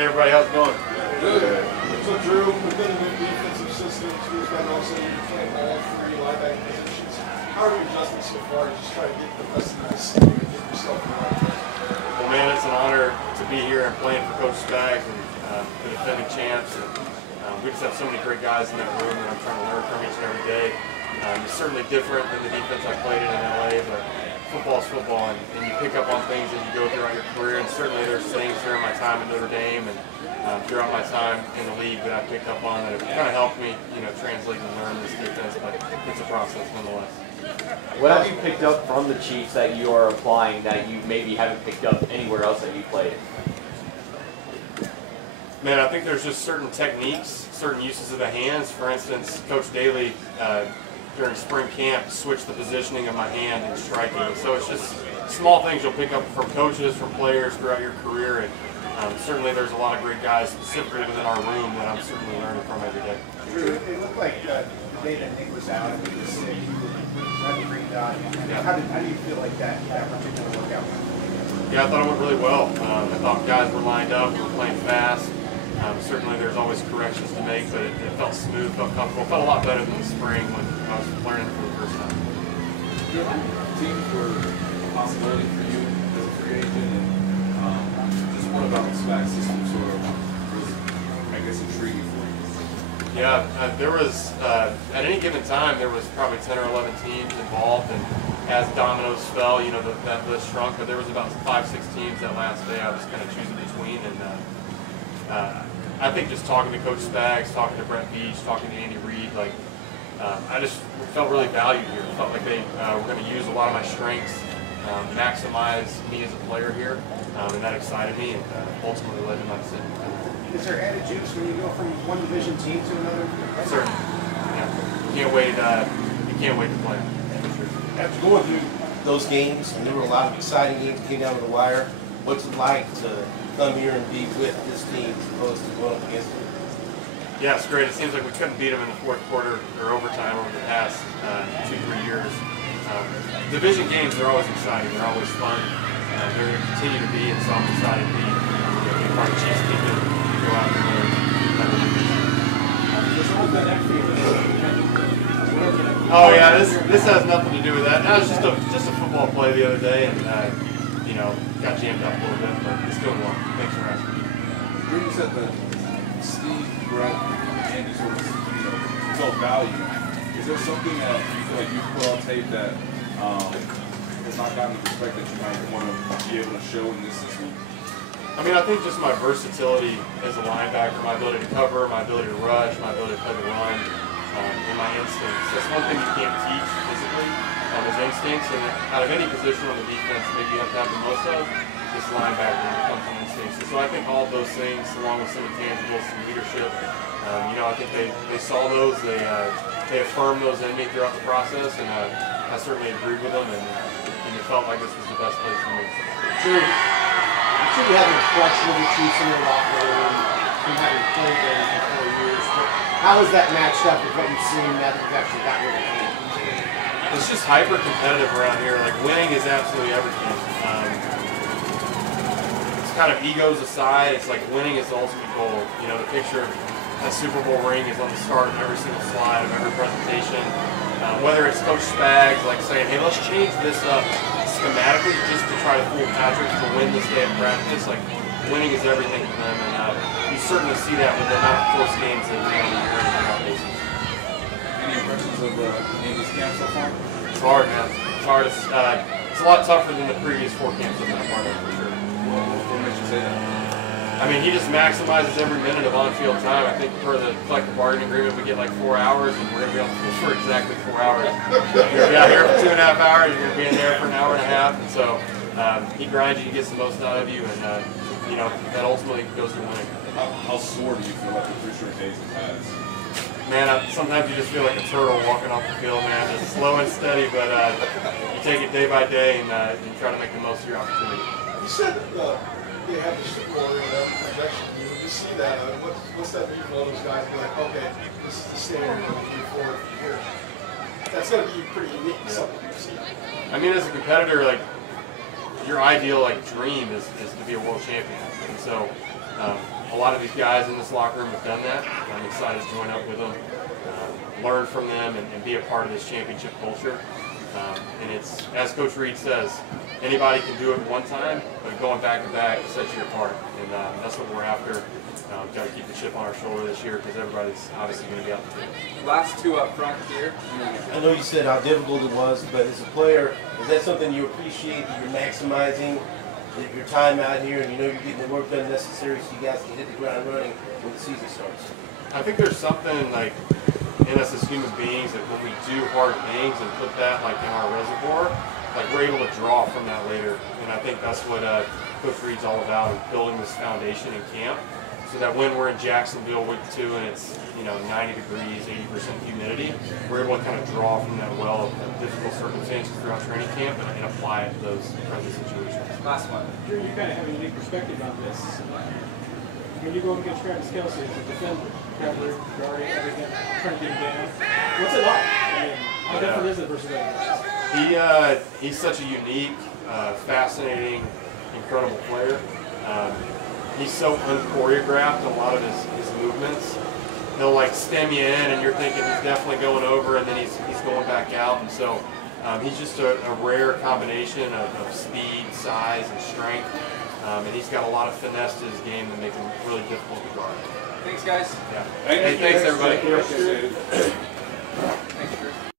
Hey everybody, how's it going? Good. So Drew, within the new defensive system, Drew's got also you're playing all three linebacker positions. How are you adjusting so far? Just try to get the best of this and get yourself in the right place. Well, man, it's an honor to be here and playing for Coach Spags and the defending champs. And we just have so many great guys in that room that I'm trying to learn from each and every day. It's certainly different than the defense I played in LA, but football's football, and you pick up on things as you go throughout your career. And certainly there's things during my time at Notre Dame and throughout my time in the league that I picked up on that have kind of helped me, translate and learn this defense. But it's a process nonetheless. What have you picked up from the Chiefs that you are applying that you maybe haven't picked up anywhere else that you played? Man, I think there's just certain techniques, certain uses of the hands. For instance, Coach Daly during spring camp switched the positioning of my hand in striking. So it's just small things you'll pick up from coaches, from players throughout your career. And certainly there's a lot of great guys specifically within our room that I'm certainly learning from every day. Drew, it looked like the day that Nick was out and he was sick, you had to bring down. How do you feel like that particular workout went? Yeah, I thought it went really well. I thought guys were lined up, we were playing fast. Certainly there's always corrections to make, but it felt smooth, felt comfortable, felt a lot better than the spring when I was learning it for the first time. Teams were a possibility for you as a free agent, and just what about the SPAC system sort of was, I guess, intriguing for you? Yeah, there was, at any given time, there was probably 10 or 11 teams involved, and as dominoes fell, that list shrunk, but there was about 5-6 teams that last day I was kind of choosing between, and I think just talking to Coach Spags, talking to Brett Beach, talking to Andy Reid, I just felt really valued here. I felt like they were going to use a lot of my strengths, maximize me as a player here, and that excited me and ultimately led to my decision. Is there added juice when you go from one division team to another? Certainly. Yeah. You can't wait to play. After going through those games, and there were a lot of exciting games that came down to the wire, what's it like to come here and be with this team as opposed to going up against them? Yeah, it's great. It seems like we couldn't beat them in the fourth quarter or overtime over the past 2-3 years. Division games are always exciting. They're always fun. They're going to continue to be, and so I'm excited to be part of the Chiefs team to go out and Oh yeah, this has nothing to do with that. That was just a football play the other day, and got jammed up a little bit, but it's going well. Thanks for asking. You said that Steve, Brett, and Andy sort of felt value. Is there something that you feel like you put on tape that has not gotten the respect that you might want to be able to show in this system? I mean, I think just my versatility as a linebacker, my ability to cover, my ability to rush, my ability to play the run, and my instincts. That's one thing you can't teach physically, is instincts. And out of any position on the defense, maybe you have to have the most of this linebacker when it comes to instincts. And so I think all of those things, along with some intangibles, some leadership, I think they saw those, they affirmed those in me throughout the process, and I certainly agreed with them, and it felt like this was the best place for me. Drew, I'm sure you have an impression of the Chiefs in your locker room from having played there for 4 years. But how is that matched up with what you've seen now that you've actually gotten rid of the team? It's just hyper competitive around here. Like, winning is absolutely everything. It's kind of egos aside. It's like winning is the ultimate goal. The picture of a Super Bowl ring is on the start of every single slide of every presentation. Whether it's Coach Spags saying, "Hey, let's change this up schematically just to try to fool Patrick to win this day of practice." Winning is everything for them, and you certainly see that with the amount of close games that we on the year and year basis. Any impressions of Andy's camp so far? It's hard, man. It's hard. It's a lot tougher than the previous 4 camps I've been a part of, for sure. What makes you say that? I mean, he just maximizes every minute of on-field time. I think per the collective bargaining agreement, we get like 4 hours, and we're going to be on the field for exactly 4 hours. You're going to be out here for 2.5 hours. You're going to be in there for an hour and a half, and so he grinds you, he gets the most out of you, and that ultimately goes to winning. How sore do you feel like the 3 short days have passed? Man, sometimes you just feel like a turtle walking off the field, man. Just slow and steady, but you take it day by day, and you try to make the most of your opportunity. You said they have the scoring and that projection. You see that. What's that mean for all those guys? Be like, okay, this is the standard that we move forward from here. That's going to be pretty unique. Something you've seen. I mean, as a competitor, your ideal dream is to be a world champion, and so a lot of these guys in this locker room have done that. I'm excited to join up with them, learn from them, and be a part of this championship culture. And it's, as Coach Reed says, anybody can do it one time, but going back to back sets you apart. And that's what we're after. We've got to keep the chip on our shoulder this year because everybody's obviously going to be out there. Last two up front here. I know you said how difficult it was, but as a player, is that something you appreciate, that you're maximizing your time out here, and you know you're getting the work done necessary so you guys can hit the ground running when the season starts? I think there's something like in us as human beings that when we do hard things and put that like in our reservoir, like we're able to draw from that later. And I think that's what Coach Reed's all about, is building this foundation in camp, so that when we're in Jacksonville week 2 and it's 90 degrees, 80% humidity, we're able to kind of draw from that well of difficult circumstances throughout training camp and apply it to those present situations. Last one. Drew, you kind of have a unique perspective on this. When you go up against Travis Kelce as a defender, cover, guarding, everything, trying to get him down, what's it like? I mean, how different is it versus other guys? He's such a unique, fascinating, incredible player. He's so unchoreographed in a lot of his movements. He'll like stem you in and you're thinking he's definitely going over, and then he's going back out. And so he's just a rare combination of speed, size, and strength. And he's got a lot of finesse to his game that make him really difficult to guard. Thanks, guys. Yeah. Hey, thanks everybody. Thanks, Drew.